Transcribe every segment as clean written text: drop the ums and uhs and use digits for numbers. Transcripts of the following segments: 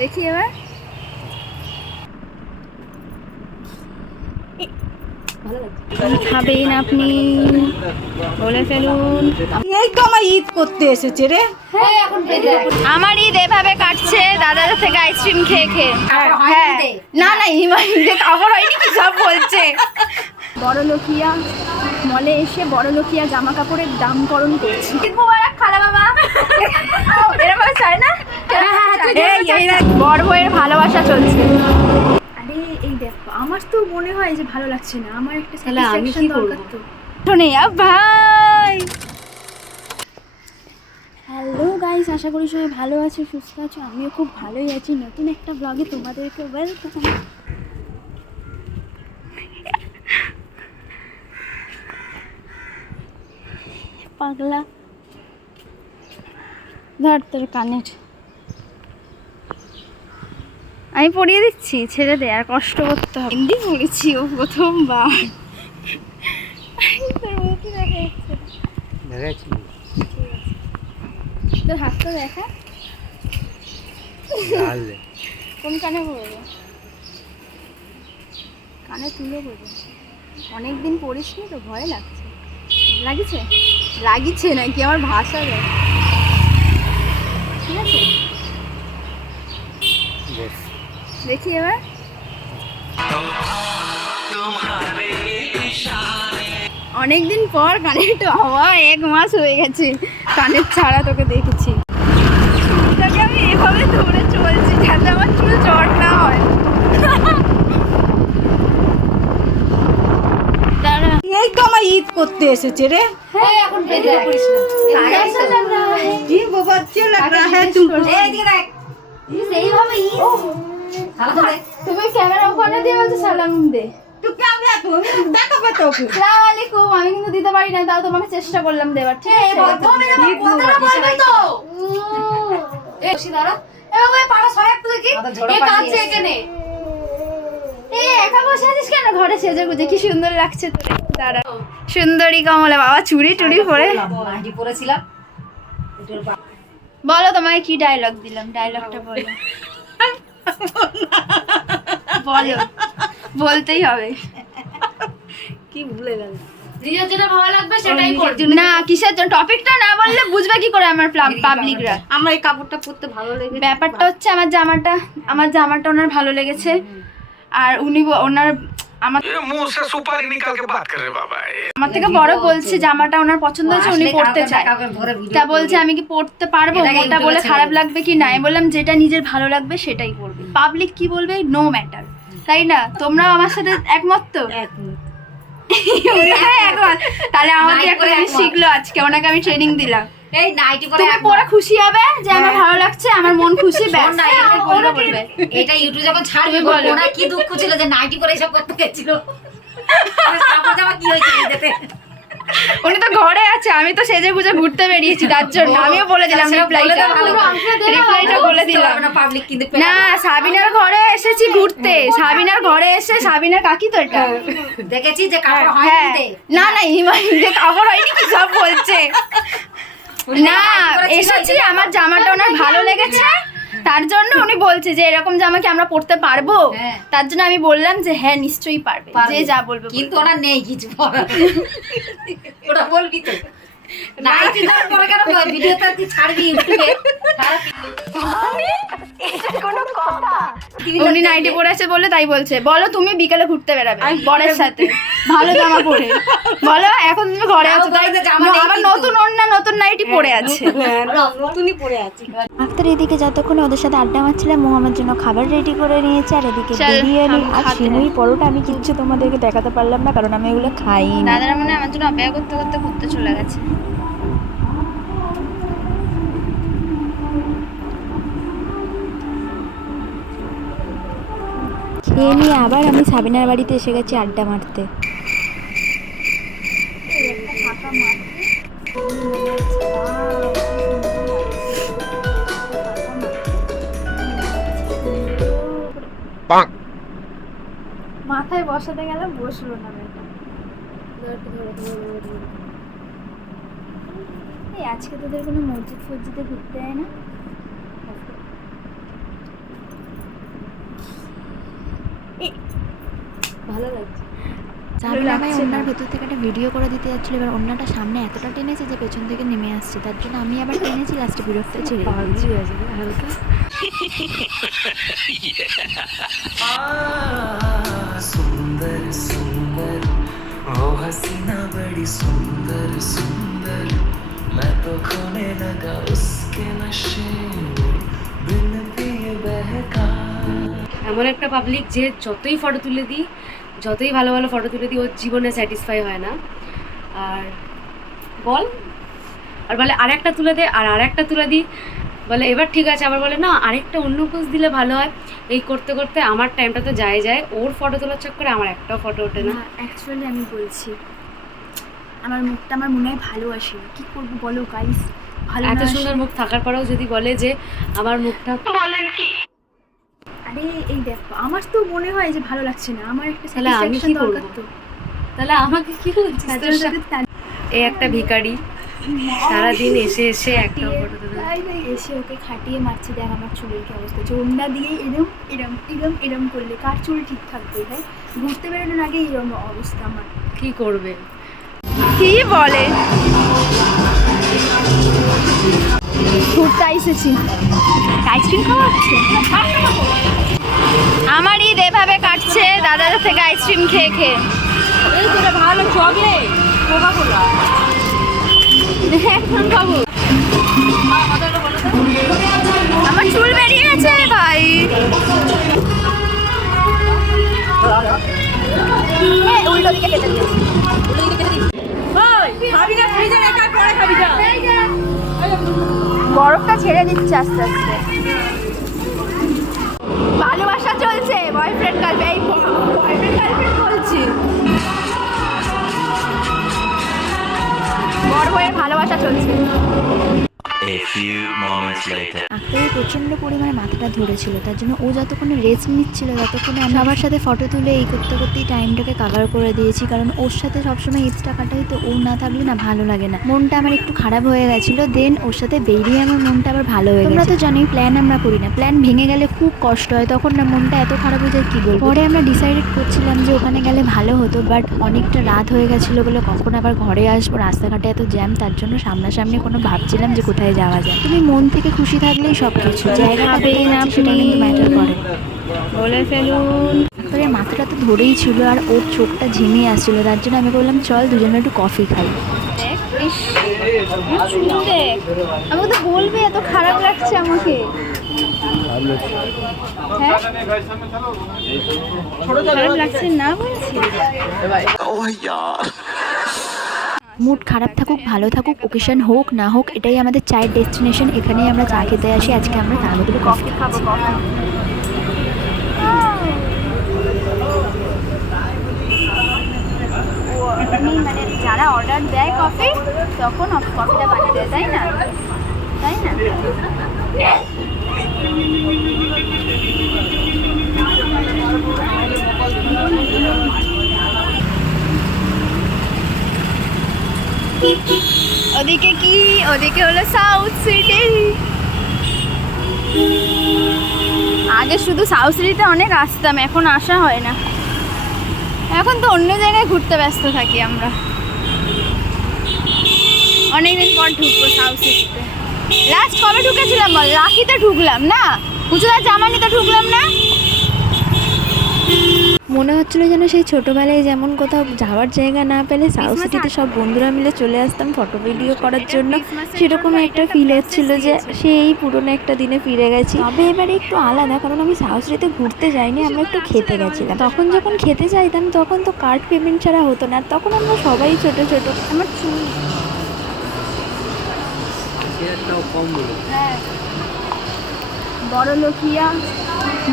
দেখি এবার খাবেন আপনি, বলে ফেলুন। এই তো আমার ঈদ করতে এসেছে রে। আমার ঈদ এভাবে কাটছে দাদাদের থেকে আইসক্রিম খেয়ে খেয়ে। হ্যাঁ না না ঈদে কাপড় হয়নি কি সব বলছে। বড়লোকিয়া মলে এসে বড়লোকিয়া জামা কাপড়ের দামকরণ করছি। ঈদ মুবারক খালা বাবা। এরকম চাই না বড় বউয়ের ভালোবাসা চলছে। আরে এই দেখো আমার তো মনে হয় যে ভালো লাগছে না, আমার একটা স্যাটিসফ্যাকশন দরকার তো। শোনে ভাই। হ্যালো গাইস, আশা করি সবাই ভালো আছো, সুস্থ আছো, আমিও খুব ভালোই আছি। নতুন একটা ব্লগে তোমাদেরকে ওয়েলকাম। পাগলা ধর তোর কানের আমি পড়িয়ে দিচ্ছি, ছেড়ে দে, আর কষ্ট করতে হবে। হিন্দি পড়েছি ও প্রথমবার। তোর হাতটা দেখা, কোন কানে পড়বে? কানে তুলে পড়বে। অনেকদিন পড়িসনি তো, ভয় লাগছে। লাগিছে লাগিছে নাকি আমার ভাষা দেয়। ঠিক আছে দেখি এবার। অনেকদিন পর কানের একটু হাওয়া, 1 মাস হয়ে গেছে কানের ছাড়া তোকে দেখেছি। তোকে আমি এভাবে ধরে চলছি যাতে আমার চুল জট না হয়। এই তো আমার ঈদ করতে এসেছে রে। হ্যাঁ এখন বেঁধে করিস না। जी बहुत अच्छा लग रहा है तुमको। সেইভাবে ঈদ তুমি ক্যামেরা ওখানে দিয়ে বলছো সালাম দে। तू क्या हुआ तू देखो तो আসসালামু আলাইকুম। আমি কিন্তু দিতে পারি না, তাও তোমাকে চেষ্টা করলাম দেবার। ঠিক আছে কথাটা বলবে তো। এই দাঁড়া, এই পাড়া সরে একটু দেখি। এই কাছে এখানে এই একা বসে আছিস কেন? ঘরে সেজে গুজে কি সুন্দর লাগছে তোরে। দাঁড়া, সুন্দরী কমলা বাবা চুড়ি টুড়ি পরে আইডি পরেছিলাম। বলো তোমায় কি ডায়লগ দিলাম, ডায়লগটা বলো। বলো, বলতেই হবে। কি ভুলে গেল? নিজের যেটা ভালো লাগবে সেটাই করব। না কিসের জন্য টপিকটা না বললে বুঝবে কি করে আমার পাবলিকরা? আমার এই কাপড়টা পরতে ভালো লেগেছে। ব্যাপারটা হচ্ছে আমার জামাটা ওনার ভালো লেগেছে, আর উনি ওনার আমার मुंह से सुपारी निकाल के बात कर रहे बाबा। আমার থেকে বড় বলছে জামাটা ওনার পছন্দ হয়েছে, উনি পরতে চায়। তা বলছে আমি কি পরতে পারবো? ওটা বলে খারাপ লাগবে কি না? আমি বললাম যেটা নিজের ভালো লাগবে সেটাই পরবে, পাবলিক কি বলবে নো ম্যাটার, তাই না? তোমরাও আমার সাথে একমত তো? একমত। তাহলে আমাকে একটা জিনিস শিখলো আজকে, ওনাকে আমি ট্রেনিং দিলাম। এই নাইটি পরে তুমি পরে খুশি হবে যে আমার ভালো লাগছে, আমার মন খুশি, ব্যাস। বলবে এটা ইউটিউবে যখন ছাড়বে বলবো না কি দুঃখ ছিল যে নাইটি পরে এসব করতে গেছিল। কাপড় জামা কি হয়েছে যেতে? উনি তো ঘরে আছে, আমি তো সেজে গুজে ঘুরতে বেরিয়েছি, তার জন্য আমিও বলে দিলাম রিপ্লাইটা বলে দিলাম। পাবলিক কিন্তু না সাবিনার ঘরে এসেছি ঘুরতে, সাবিনার ঘরে এসে সাবিনার কাকি তো এটা দেখেছি যে কাপড় হয় হ্যাঁ না না ইমাইতে কাপড় হয়নি কি সব বলছে। না এসেছি, আমার জামাটা ওনার ভালো লেগেছে, তার জন্য উনি বলছে যে এরকম জামা কি আমরা পরতে পারবো? তার জন্য আমি বললাম যে হ্যাঁ নিশ্চয়ই পারবে, যে যা বলবে। কিন্তু ওরা নেই কিছু পরার। ওটা বলবি তো নাইটি ধর পরে কেন ভিডিওতে তুই ছাড়বি ইউটিউবে? উনি নাইটি পরে আছে বলে তাই বলছে। বলো তুমি বিকালে ঘুরতে বেরাবে বরের সাথে ভালো জামা পরে, বলো এখন তুমি ঘরে আছো তাই আবার নতুন ওড়না নতুন নাইটি পরে আছে, নতুনই পরে আছে। আক্তার এদিকে যতক্ষণ ওদের সাথে আড্ডা মারছিলাম, মো আমার জন্য খাবার রেডি করে নিয়েছে, আর এদিকে বিরিয়ানি আর সিমুই পরোটা। আমি কিচ্ছু তোমাদেরকে দেখাতে পারলাম না কারণ আমি এগুলো খাই না। দাদারা মানে আমার জন্য অপেক্ষা করতে করতে ঘুরতে চলে গেছে। খেয়ে নিয়ে আবার আমি সাবিনার বাড়িতে এসে গেছি আড্ডা মারতে। মাথায় বসাতে গেলাম বসলো না। এই আজকে তোদের কোনো মসজিদে ঘুরতে যায় না? ভালো লাগছে। সাবিনা আমায় ওনার ভেতর থেকে একটা ভিডিও করে দিতে যাচ্ছিল, এবার ওনাটা সামনে এতটা টেনেছে যে পেছন থেকে নেমে আসছে, তার জন্য আমি আবার টেনেছি, লাস্টে বিরক্ত ছেড়ে দিয়েছি। হালকা सुंदर सुंदर वो हसीना बड़ी सुंदर सुंदर मैं तो खोने लगा उसके नशे में बिन पिए बहका। এমন একটা পাবলিক যে যতই ফটো তুলে দিই, যতই ভালো ভালো ফটো তুলে দিই, ওর জীবনে স্যাটিসফাই হয় না। আর বলে আরেকটা তুলে দে, আর আরেকটা তুলে দিই, বলে এবার ঠিক আছে, আবার বলে না আরেকটা অন্য পোজ দিলে ভালো হয়। এই করতে করতে আমার টাইমটা তো যায়, ওর ফটো তোলার চক্করে আমার একটাও ফটো ওঠে না। অ্যাকচুয়ালি আমি বলছি, আমার মুখটা আমার মনে হয় ভালোবাসি, কি করবো বলো গাইস, ভালো এত সুন্দর মুখ থাকার পরেও যদি বলে যে আমার মুখটা, বলেন কি? আরে এই দেখো, আমার তো মনে হয় যে ভালো লাগছে না, আমার একটা তাহলে আমি কি করবো? তো তাহলে আমাকে কি বলছিস? এই একটা ভিখারি সারাদিন এসে এসে একটা ফটো তুলে এসে ওকে খাটিয়ে মারছে। দেখ আমার চুলের কি অবস্থা, চোমটা দিয়ে এরম এরম এরম এরম করলে কার চুল ঠিক থাকবে? হ্যাঁ, ঘুরতে বেরোনোর আগে এরম অবস্থা আমার। কি করবে? কি বলে? ঘুরতে এসেছি, আইসক্রিম খাওয়া হচ্ছে। আমার ঈদ এভাবে কাটছে দাদাদের থেকে আইসক্রিম খেয়ে খেয়ে। এই যেটা ভালো চকলেট কোকা কোলা এখন খাবো। আমার চুল বেরিয়ে গেছে ভাই। উল্টো দিকে কেটে দিয়েছি। বরফটা ছেড়ে দিচ্ছে আস্তে আস্তে। ভালোবাসা চলছে, বয়ফ্রেন্ড গার্লফ্রেন্ড, বয়ফ্রেন্ড গার্লফ্রেন্ড বলছি, বড় হয়ে ভালোবাসা চলছে। A few moments later. আঁকড়ে প্রচণ্ড পরিমাণে মাথাটা ধরেছিল, তার জন্য ও যতক্ষণে রেস্ট নিচ্ছিল ততক্ষণে আমি সবার সাথে ফটো তুলে এই করতে করতেই টাইমটাকে কাভার করে দিয়েছি, কারণ ওর সাথে সবসময় ঈদটা কাটাই তো, ও না থাকলে না ভালো লাগে না। মনটা আমার একটু খারাপ হয়ে গেছিলো, দেন ওর সাথে বেরিয়ে আমার মনটা আবার ভালো হয়ে গেছে। তোমরা তো জানোই প্ল্যান আমরা করি না, প্ল্যান ভেঙে গেলে খুব কষ্ট হয়, তখন না মনটা এত খারাপ হয়ে যায় কি বলবো। পরে আমরা ডিসাইডেড করছিলাম যে ওখানে গেলে ভালো হতো, বাট অনেকটা রাত হয়ে গেছিলো বলে কখন আবার ঘরে আসবো, রাস্তাঘাটে এত জ্যাম, তার জন্য সামনাসামনি কোনো ভাবছিলাম যে কোথায় যাওয়া যায়। তুমি মন থেকে খুশি থাকলেই সব কিছু, জায়গাটা সেটা কিন্তু ম্যাটার করে। বলে ফেলুন। তারপরে মাথাটা তো ধরেই ছিল আর ওর চোখটা ঝিমিয়ে আসছিল, তার জন্য আমি বললাম চল দুজনে একটু কফি খাই। আমাকে তো বলবে এত খারাপ লাগছে আমাকে। হ্যাঁ খারাপ লাগছে না বলছি। মুড খারাপ থাকুক ভালো থাকুক, ওকেশন হোক না হোক, এটাই আমাদের চায়ের ডেস্টিনেশন, এখানেই আমরা চা খেতে আসি। আজকে আমরা তাহলে কফি খাবো। মানে যারা অর্ডার দেয় কফি, তখন কফিটা বানিয়ে দেয়, তাই না? তাই না? ওদিকে কি? ওদিকে হলো সাউথ সিটি। আগে শুধু সাউথ সিটিতে অনেক আসতাম, এখন আসা হয় না, এখন তো অন্য জায়গায় ঘুরতে ব্যস্ত থাকি আমরা। অনেকদিন পর ঢুকবো সাউথ সিটিতে। লাস্ট কবে ঢুকেছিলাম বল? রাখিতে ঢুকলাম না, পুজোদার জামা নিতে ঢুকলাম না। মনে হচ্ছিল যেন সেই ছোটোবেলায় যেমন কোথাও যাওয়ার জায়গা না পেলে সাউথ সিটিতে সব বন্ধুরা মিলে চলে আসতাম ফটো ভিডিও করার জন্য, সেরকম একটা ফিল হচ্ছিল যে সেই পুরনো একটা দিনে ফিরে গেছি। তবে এবারে একটু আলাদা, কারণ আমি সাউথ সিটিতে ঘুরতে যাইনি, আমরা একটু খেতে গেছিলাম। তখন যখন খেতে চাইতাম তখন তো কার্ড পেমেন্ট ছাড়া হতো না, তখন আমরা সবাই ছোট ছোট। আমার চুল বড় লোকিয়া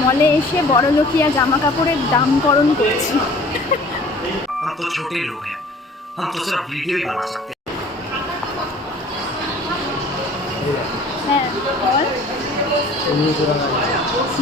মলে এসে বড় লোকিয়া জামা কাপড়ের দামকরণ করছি। हम तो छोटे लोग हैं, हम तो सिर्फ वीडियो ही बना सकते हैं। হ্যাঁ বল।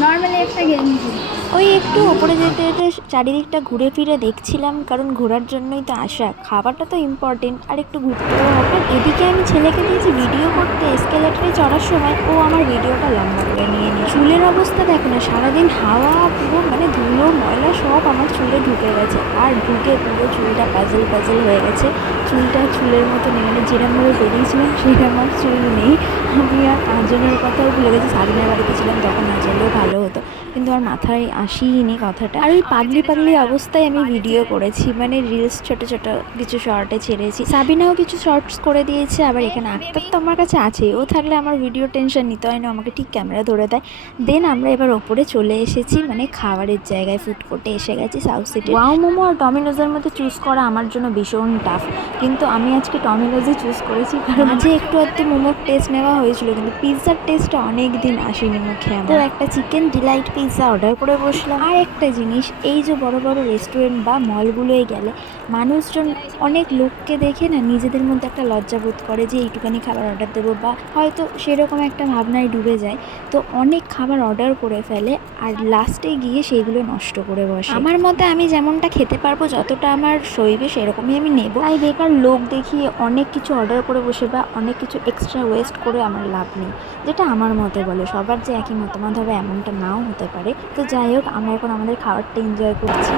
নর্মালি একটা গেঞ্জি। ওই একটু ওপরে যেতে যেতে চারিদিকটা ঘুরে ফিরে দেখছিলাম, কারণ ঘোরার জন্যই তো আসা, খাবারটা তো ইম্পর্টেন্ট, আর একটু ঘুরতেও হবে। এদিকে আমি ছেলেকে দিয়েছি ভিডিও করতে, এসকেলেটারে চড়ার সময় ও আমার ভিডিওটা লম্বা করে নিয়ে নিই। চুলের অবস্থা দেখো না, সারাদিন হাওয়া পুরো মানে ধুলো ময়লা সব আমার চুলে ঢুকে গেছে, আর ঢুকে পুরো চুলটা পাজল পাজল হয়ে গেছে। চুলটা চুলের মতো নেই, মানে যেরকমভাবে বেরিয়েছিলাম সেরকম আর চুল নেই। আমি আর আঁচলের কথাও ভুলে গেছি, সাবিনের বাড়িতে ছিলাম তখন আঁচলেও ভালো হতো, কিন্তু আর মাথায় আসেইনি কথাটা। আর ওই পাগলি পাগলি অবস্থায় আমি ভিডিও করেছি, মানে রিলস ছোট ছোট কিছু শর্টে ছেড়েছি। সাবিনাও কিছু শর্টস করে দিয়েছে, আবার এখানে আক্তার তো আমার কাছে আছেই, ও থাকলে আমার ভিডিও টেনশন নিতে হয় না, আমাকে ঠিক ক্যামেরা ধরে দেয়। দেন আমরা এবার ওপরে চলে এসেছি, মানে খাবারের জায়গায়, ফুড কোর্টে এসে গেছি সাউথ সিটি। ওয়াও মোমো আর ডমিনোজের মধ্যে চুজ করা আমার জন্য ভীষণ টাফ, কিন্তু আমি আজকে ডমিনোজই চুজ করেছি, কারণ আজকে একটু আধটু মোমোর টেস্ট নেওয়া হয়েছিল, কিন্তু পিৎজার টেস্টটা অনেক দিন আসেনি মুখে। তো একটা চিকেন ডিলাইট পিৎজা অর্ডার করে বসলাম। আর একটা জিনিস, এই যে বড় বড় রেস্টুরেন্ট বা মলগুলোয় গেলে মানুষজন অনেক লোককে দেখে না নিজেদের মধ্যে একটা লজ্জা বোধ করে যে এইটুখানি খাবার অর্ডার দেবো, বা হয়তো সেরকম একটা ভাবনায় ডুবে যায়, তো অনেক খাবার অর্ডার করে ফেলে আর লাস্টে গিয়ে সেইগুলো নষ্ট করে বসে। আমার মতে আমি যেমনটা খেতে পারবো, যতটা আমার সইবে সেরকমই আমি নেব। তাই বেকার লোক দেখিয়ে অনেক কিছু অর্ডার করে বসে বা অনেক কিছু এক্সট্রা ওয়েস্ট করে আমার লাভ নেই, যেটা আমার মতে বলে। সবার যে একই মতামত হবে এমনটা নাও হতে পারে। তো যাই হোক, আমরা এখন আমাদের খাবারটা এনজয় করছি।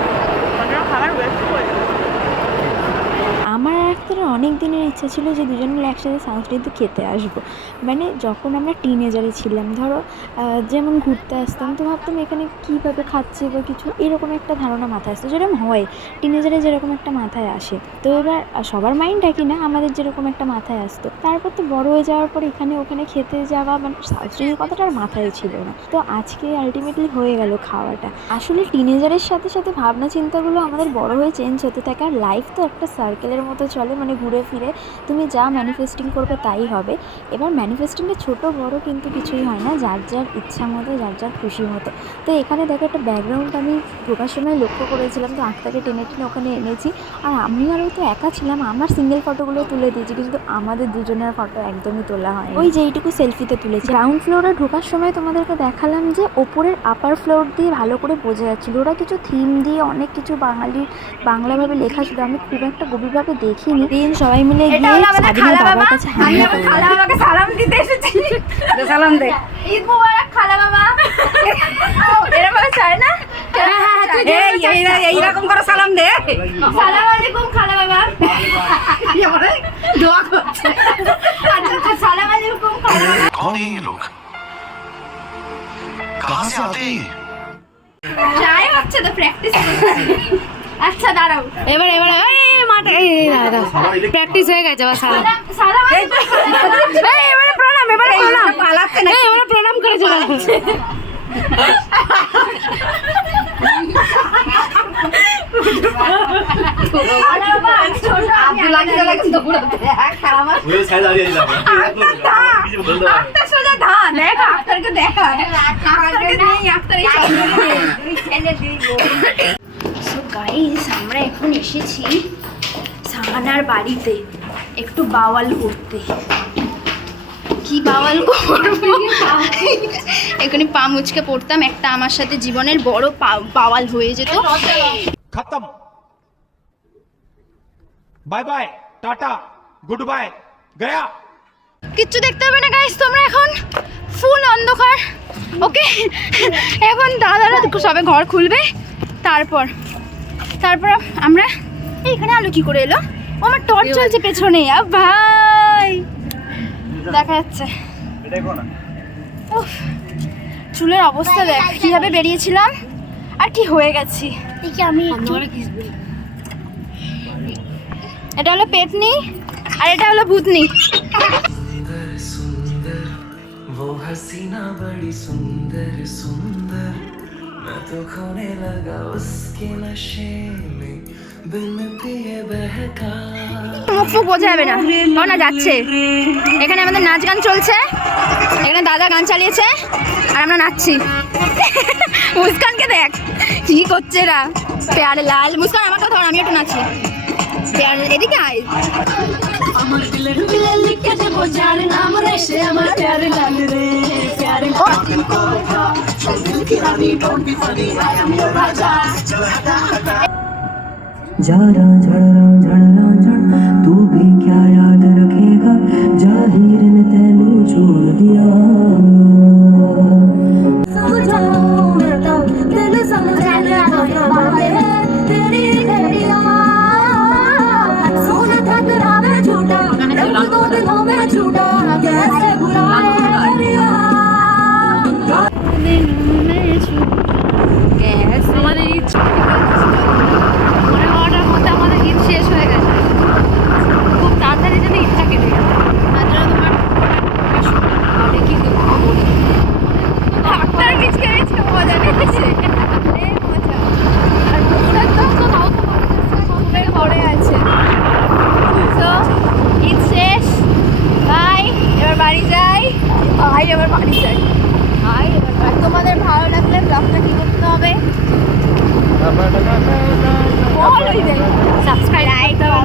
আমার একটা অনেক দিনের ইচ্ছা ছিল যে দুজন মিলে একসাথে সাউথ সিটিতে খেতে আসবো। মানে যখন আমরা টিনেজারে ছিলাম, ধরো যেমন ঘুরতে আসতাম, তো ভাবতাম এখানে কীভাবে খাচ্ছে বা কিছু, এরকম একটা ধারণা মাথায় আসতো, যেরকম হয় টিনেজারে যেরকম একটা মাথায় আসে। তো এবার সবার মাইন্ড একই না, আমাদের যেরকম একটা মাথায় আসতো, তারপর তো বড় হয়ে যাওয়ার পর এখানে ওখানে খেতে যাওয়া, মানে সাউথ সিটির কথাটা আর মাথায় ছিল না। তো আজকে আলটিমেটলি হয়ে গেল খাওয়াটা। আসলে টিনেজারের সাথে সাথে ভাবনা চিন্তাগুলো আমাদের বড় হয়ে চেঞ্জ হতে থাকে, আর লাইফ তো একটা সার্কেলের মতো চলে, মানে ঘুরে ফিরে তুমি যা ম্যানিফেস্টিং করবে তাই হবে। এবার ম্যানিফেস্টিংয়ে ছোট বড় কিন্তু কিছুই হয় না, যার যার ইচ্ছা মতো, যার যার খুশি মতো। তো এখানে দেখো একটা ব্যাকগ্রাউন্ড আমি ঢোকার সময় লক্ষ্য করেছিলাম, তো আঁকটাকে টেনে টেনে ওখানে এনেছি। আর আমি আর ওই তো একা ছিলাম, আমার সিঙ্গেল ফটোগুলো তুলে দিয়েছি, কিন্তু আমাদের দুজনের ফটো একদমই তোলা হয়, ওই যেইটুকু সেলফিতে তুলেছি। গ্রাউন্ড ফ্লোরে ঢোকার সময় তোমাদেরকে দেখালাম যে ওপরের আপার ফ্লোর দিয়ে ভালো করে বোঝা যাচ্ছিল, ওরা কিছু থিম দিয়ে অনেক কিছু বাংলাভাবে লেখা ছিল, আমি খুব একটা গভীরভাবে দেখিনি। দিন সবাই মিলে গিয়ে সাবিনার বাবার কাছে হামলা করলাম। খালা বাবাকে সালাম দিতে এসেছি। সালাম দে। ঈদ মোবারক খালা বাবা। এরকম ভাবে চায় না? এইরকম করে সালাম দে। সালাম আলাইকুম খালা বাবা। দোয়া করছে। আচ্ছা সালাম আলাইকুম খালা বাবা। कौन है ये लोग? कहाँ से आते हैं? ট্রাই হচ্ছে তো, প্র্যাকটিস করছি। আচ্ছা দাঁড়াও, এবার মাঠে প্র্যাকটিস হয়ে গেছে। আবার সালাম সালাম আলাইকুম। এবারে প্রণাম, এবারে প্রণাম, এবারে প্রণাম করে চলে আসবে। আমরা এখন এসেছি সাহানার বাড়িতে একটু বাওয়াল করতে। কি বাওয়াল করবো, এখানে পা মুচকে পড়তাম, একটা আমার সাথে জীবনের বড় বাওয়াল হয়ে যেত। खत्म bye bye tata good bye गया। কিচ্ছু দেখতে হবে না গাইস, তোমরা এখন ফুল অন্ধকার। ওকে, এখন দাদারা সবে ঘর খুলবে, তারপর আমরা এইখানে আলো কি করে এলো? ও আমার টর্চ চলছে পেছনে। ভাই দেখা যাচ্ছে, চুলের অবস্থা দেখ, কিভাবে বেরিয়েছিলাম আর কি হয়ে গেছি। এটা হলো পেতনি আর এটা হলো ভূতনি। सुंदर वो हसीना बड़ी सुंदर सुंदर मैं तो खोने लगा उसके नशे में बिन पिए बहका। মুখ বোঝা যাবে না, ও না যাচ্ছে। এখানে আমাদের নাচ গান চলছে, এখানে দাদা গান চালিয়েছে আর আমরা নাচছি। মুস্কানকে দেখ কি করছে এরা, প্যারে লাল। মুস্কান আমার কথা, আমি একটু নাচি। এদিকে আয়। আমার দিলের মিলে লিখে দেবো যার নাম রে, সে আমার প্যারে লাল রে, প্যারে जरा झड़ना झड़ तू भी क्या याद रखेगा जाहिर ने तेनू छोड़ दिया আমাদের ঈদ মনে হওয়াটার মধ্যে আমাদের ঈদ শেষ হয়ে গেছে, খুব তাড়াতাড়ি যেন ঈদটা কেটে গেল। তার জন্য তোমার অনেক কি ডাক্তার মিচকে মিচকে মজা নিচ্ছে মজা আর পুকুরের তো পুকুরে পড়ে আছে। তো ঈদ শেষ, বাই, এবার বাড়ি যাই। এবার বাড়ি যাই। আর তোমাদের ভালো লাগলে ব্লগটা কি করতে হবে?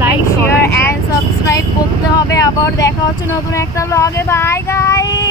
লাইক শেয়ার এন্ড সাবস্ক্রাইব করতে হবে। আবার দেখা হচ্ছে নতুন একটা ব্লগে। Bye guys.